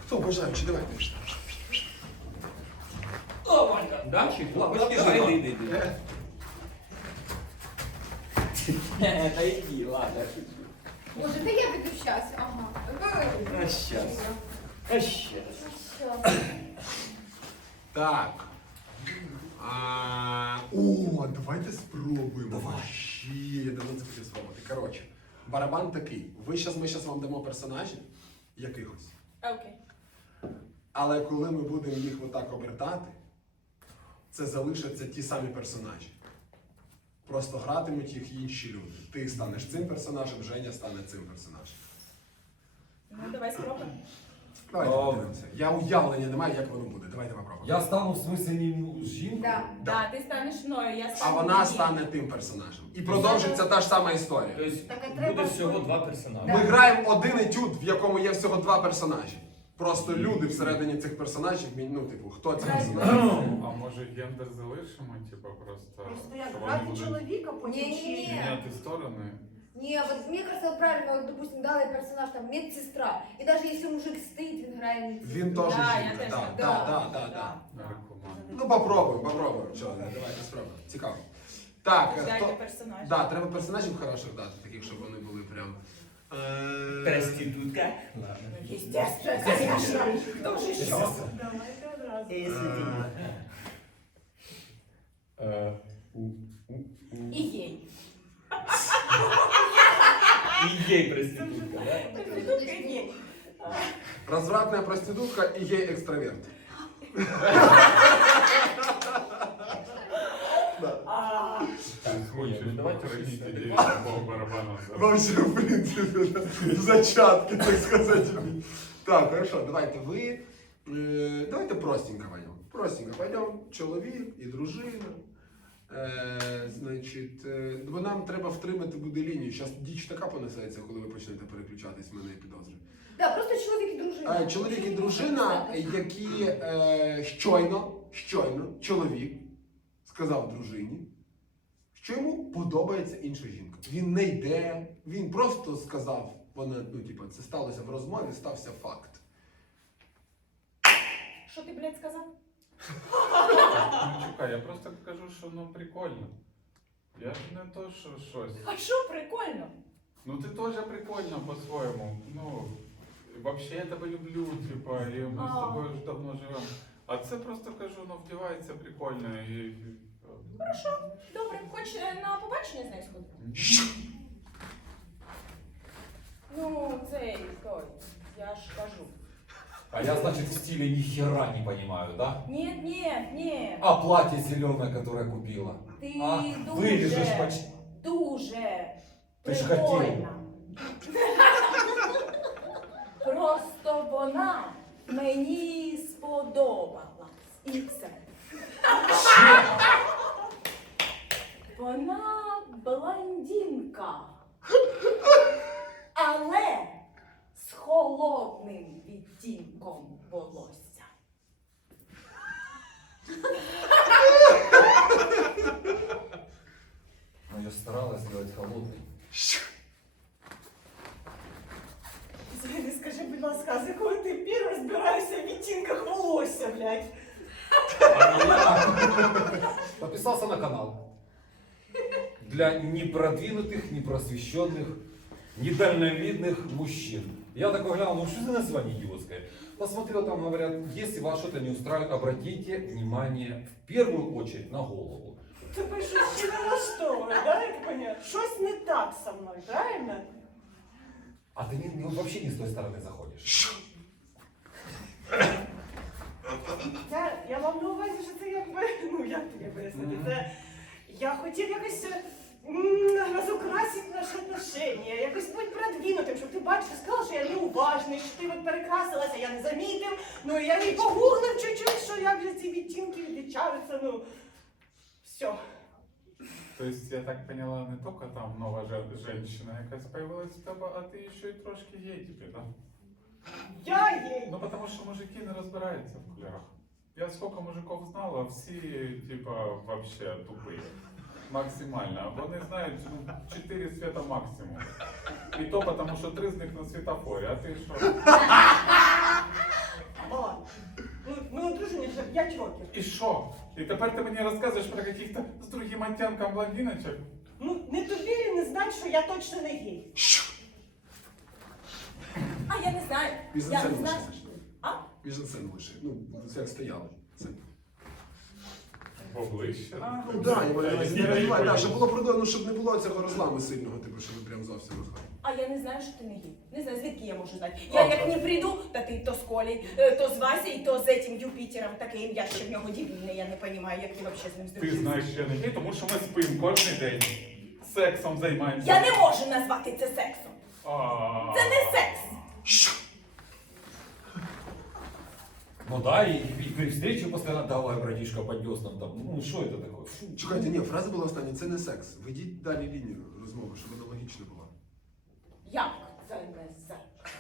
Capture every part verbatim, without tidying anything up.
Хто бажаючи, давайте. О, Ванька, да? Лапочки жили, йди, йди. Та йди, ладно. Боже, та я піду щас. Ага. А щас. А щас. Так. А, О, давайте спробуємо. Вообще, я давно це хотів спробувати. Коротше, барабан такий. Ви щас, ми зараз вам дамо персонажів якихось. Окей. Але коли ми будемо їх отак обертати, це залишаться ті самі персонажі. Просто гратимуть їх інші люди. Ти станеш цим персонажем, Женя стане цим персонажем. Ну, давай спробуємо. Давайте О. подивимося. Я уявлення не маю, як воно буде. Давайте попробуємо. Я стану в смысле не жінкою? Да. Да. Да, ти станеш мною, я А стану вона тобі. стане тим персонажем. І продовжиться та ж сама історія. Тобто Так, а буде треба- всього два персонажі. Ми граємо один етюд, в якому є всього два персонажі. Просто люди всередині цих персонажів, ну, типу, хто ці персонажі? А може гендер залишимо, типу, просто, Просто як щоб вони грати будуть чоловіка, потім Ні-ні-ні. чи- міняти сторони? Не, вот мне кажется, вот правильно, вот, допустим, дали персонаж там медсестра, и даже если мужик стоит, він грає медсестру. Він теж Да, жінка. я теж Да, так. да, да, да, да. Рекомендую. Ну попробуємо, попробуємо. Чого, не, давайте спробуємо. Цікаво. Так, Дайте хто... персонаж. Да, треба персонажів хороших дати, таких, щоб вони були прям. Е, Проститутка. Ладно. Естественно, конечно. Кто же еще? Давайте одразу. Е, у- у- у- И ей. І є проститутка, да? Проститутка и ей. Розвратна проститутка і є екстраверт. Так, Хочеш, ну давайте прийняти щось ідею адекватне. такого барабану. Вообще, в принципе, да. Зачатки, так сказать. Так, хорошо, давайте ви. е, Давайте простенько пойдем. Простенько пойдем. Чоловік і дружина. Е, значить, е, бо нам треба втримати буде лінію. Зараз діч така понесеться, коли ви почнете переключатись, в мене є підозри. Да, просто чоловік і дружина. Е, чоловік і дружина, які е, щойно, щойно чоловік сказав дружині, що йому подобається інша жінка. Він не йде, він просто сказав, вона, ну, типу, це сталося в розмові, стався факт. Що ти, блядь, сказав? Ну чекай, я просто кажу, що ну прикольно. Я ж не то, що щось. А що прикольно? Ну ти теж прикольно по-своєму. Ну, вообще я тебе люблю, типа, і ми з А. тобою ж давно живемо. А це просто кажу, ну вдівається прикольно і. Добре, хоч е, на побачення з нею сходити? Ну, цей, той, я ж кажу. А я, значит, в стиле ни хера не понимаю, да? Нет, нет, нет. А платье зеленое, которое купила? Ти А, дуже, вылежешь почти. дуже Ти ж прикольна. Просто вона мені сподобалась. І все. Вона блондинка. Але з холодним відтінком волосся. Ну, я старалась сделать холодный. Взагалі, скажи, будь ласка, з якого ти пір розбираєшся в відтінках волосся, блядь? Подписался на канал. Для непродвинутых, непросвещенных, недальновидных мужчин. Я такой глянул, ну что за название идиотское? Посмотрел, там говорят, если вас что-то не устраивает, обратите внимание в первую очередь на голову. Тебе щось ще не влаштовує, да, я так поняла? Щось не так со мною, правильно? А ты не- ну, вообще не с той стороны заходишь. Я, я вам на увазі, що це якби, ну як тобі пояснити, це я хотів якось м, розукрасити наші отношення, якось бути продвинутим, щоб ти бачив, сказала, що я неуважний, що ти от перекрасилася, я не замітив, ну і я і погуглив чуть-чуть, що як же ці відтінки відлічаються, ну, все. Тобто, я так поняла, не тільки там нова жен- женщина якась появилась в тебе, а ти ще й трошки гей тепер, да? Я їй. Ну, потому що мужики не розбираються в кольорах. Я сколько мужиков знала, всі, типа, вообще тупые. Максимально. Вони знають ну, чотири цвета максимум. І то потому, що три з них на світофорі, а ти що? п'ять років. І що? І тепер ти мені розказуєш про яких-то з другим оттенком блондиночок? Ну, не тобі не знати, що я точно не гей. А я не знаю. Між Я це не знаю. лише. А? Між це лише. Ну, це як стояло. Це. Поближче. Ага. Ну, да, я маю на увазі, не Я розбивай, да, понял. щоб було продовжено, щоб не було цього розламу сильного, типу, що ви прям зовсім розходите. А я не знаю, що ти не гей. Не знаю, звідки я можу знати. Я як не прийду, та ти то з Колей, е, то з Васей, то з этим Юпітером. Таке ім'я ще в нього дивне, я не розумію, як ти взагалі з ним Ти здружився. знаєш, що я не гей, тому що ми спимо кожен день. Сексом займаємося. Я не можу назвати це сексом. А. Це не секс. Ну да, и, и при встрече постоянно давай, братишка, по деснам там. Ну что это такое? Фу. Чекайте, ні, фраза була остання, це не секс. Ведіть далі лінію розмови, щоб вона логічна була. Як це не секс?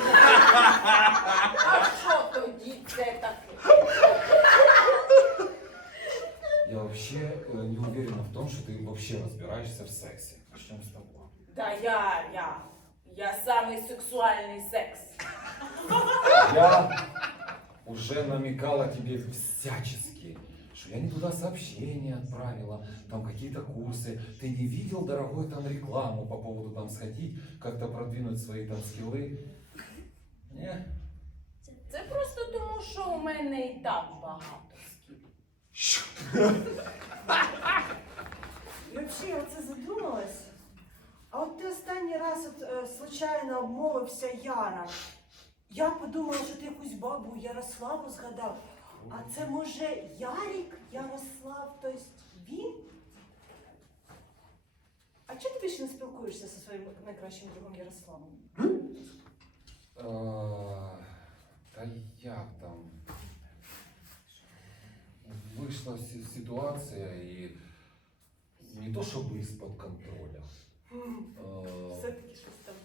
А що тоді це таке? Я вообще э, не уверена в том, что ты вообще разбираешься в сексе. Начнем с того. Та я, я, я самий сексуальний секс. Я уже намекала тебе всячески, что я не туда сообщения отправила, там какие-то курсы. Ты не видел, дорогой, там рекламу по поводу там сходить, как-то продвинуть свои там скиллы? Не? Це просто тому, що у мене і так багато скілів. І взагалі, я оце задумалась. А от ти останній раз от, е, случайно обмовився Яра. Я подумала, що ти якусь бабу Ярославу згадав. А це може Ярік Ярослав, тобто він? А чого ти більше не спілкуєшся зі своїм найкращим другом Ярославом? А, да як там? Вышла си- ситуация и не то чтобы из-под контроля. А, Все-таки щось там.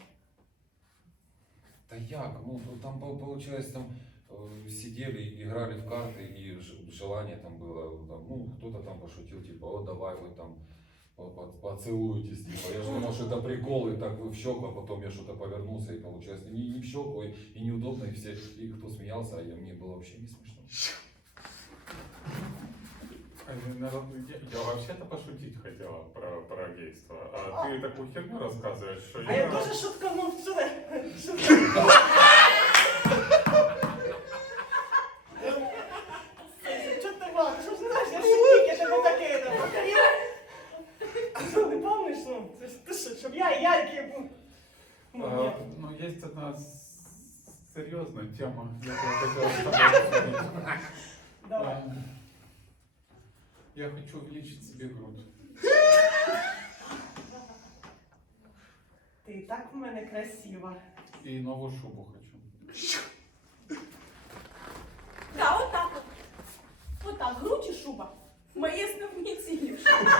Да як? Ну, то там пол- получилось, там э, сидели, играли в карты, и ж- желание там было, там, ну, кто-то там пошутил, типа, о, давай вы там по- по- поцелуетесь, типа. Я же думал, что это прикол, и так вы в щеку, а потом я что-то повернулся, и получилось не, не в щеку, и, и неудобно, и все, и кто смеялся, а я, мне было вообще не смешно. Я, я вообще-то пошутить хотела про, про гейство, а ты такую херню рассказываешь, что А я теж шутканув, що не? Що ти мав? Що ж знаєш, я шутник, я тебе таке там покорила. Що, не помниш? Ну, це ж ти що, щоб я і Ярик був. Ну, А, ні. ну, есть одна с- серьезная тема, я бы хотел с тобой обсудить. Давай. А, Я хочу увеличить себе грудь. Ти і так в мене красива. И новую шубу хочу. Да, отак от. Отак, грудь і шуба. Мої основні цілі.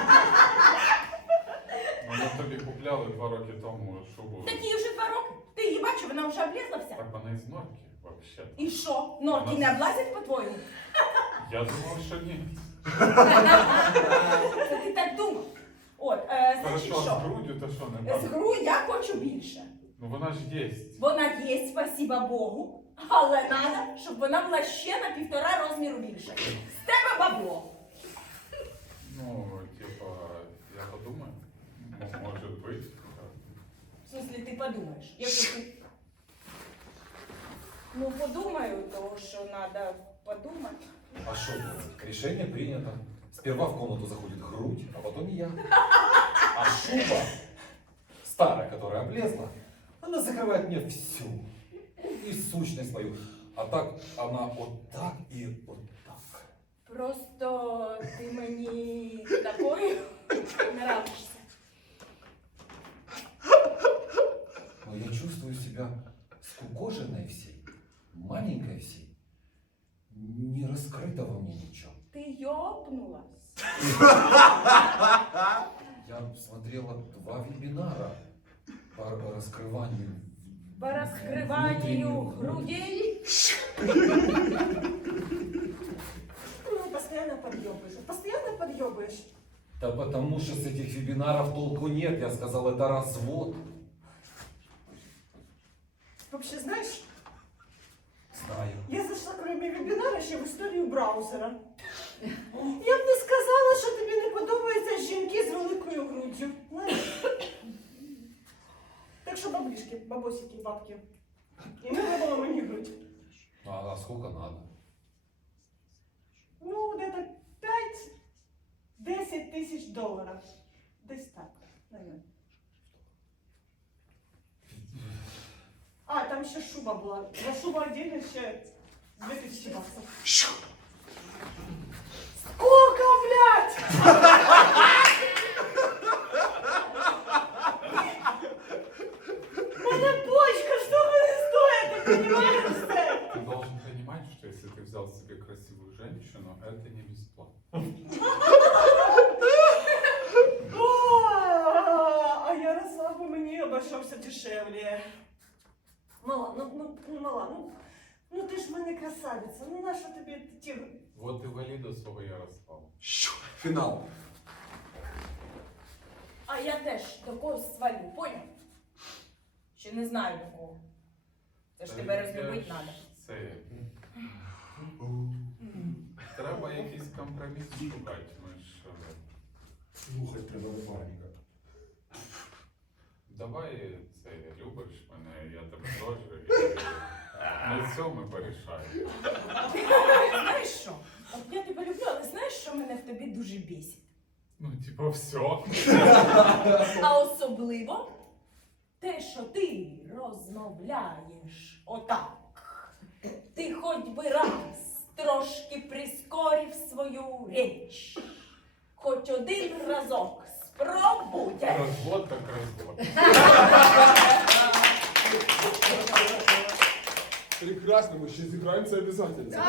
Ну, ми тобі купляли два роки тому шубу. Такі вже два роки. Ти її бачив, вона вже облізла вся. Так вона із норки, вообще. І що? Норки не облазять по-твоєму? Я думав, що ні. Це ти так думав. От, е, значить Хорошо, з що? грудю, то що не З так? гру я хочу більше. Ну вона ж є. Вона є, спасіба Богу, але треба, щоб вона була ще на півтора розміру більше. З тебе бабло. Ну, типа, я подумаю. М- Может быть. В смислі, ти подумаєш. Якщо ти... Ну, подумаю, то що треба подумати. А что делать? Решение принято. Сперва в комнату заходит грудь, а потом и я. А шуба, старая, которая облезла, она закрывает мне всю. И сущность мою. А так она вот так и вот так. Просто ти мені такою нравишся. Но я чувствую себя скукоженной всей, маленькой всей. Не раскрыто во мне ничего. Ти йобнулась. Я смотрела два вебинара по раскрыванию. По розкриванню внутренних грудей. Ну, постоянно подъебываешь. Постоянно подъебываешь. Да потому что с этих вебинаров толку нет. Я сказал, это развод. Вообще, знаешь, Знаю. я зашла, кроме вебинара, ще в історію браузера. Я б не сказала, що тобі не подобаються жінки з великою груддю. Знаєш? Так що баблішки, бабосики, бабки. І не вибило мені грудь. А, а сколько надо? Ну, где-то п'ять-десять тисяч доларів. Десь так, наверное. А, там ще шуба була. За шубу отдельно ще дві тисячі баксів. Сколько, блядь? Моя почка, что вы не стоит, ты понимаешь, Сет? Ты должен понимать, что если ты взял себе красивую женщину, это не бесплатно. О, а Ярослав бы мне обошелся дешевле. Мала, ну, ну, ну, мала, ну, ну ты ж мене красавица, ну на що тобі ті... Вот и вали до свого Ярослава. Фінал. А я теж до когось свалю, поняв? Ще не знаю до кого. Це ж тебе розлюбить треба. Це... Треба якийсь компроміс шукати. Ми ж... е, Слухать треба напарника. Давай це, любиш мене, я тебе теж. і Ми все ми порішаємо. Знаєш що? От я тебе люблю, але знаєш, що мене в тобі дуже бісить? Ну, типа, все. А особливо те, що ти розмовляєш отак. Ти хоч би раз трошки прискорив свою річ. Хоч один разок спробуй. Развод так развод. Прекрасно, мы сейчас играем, это обязательно.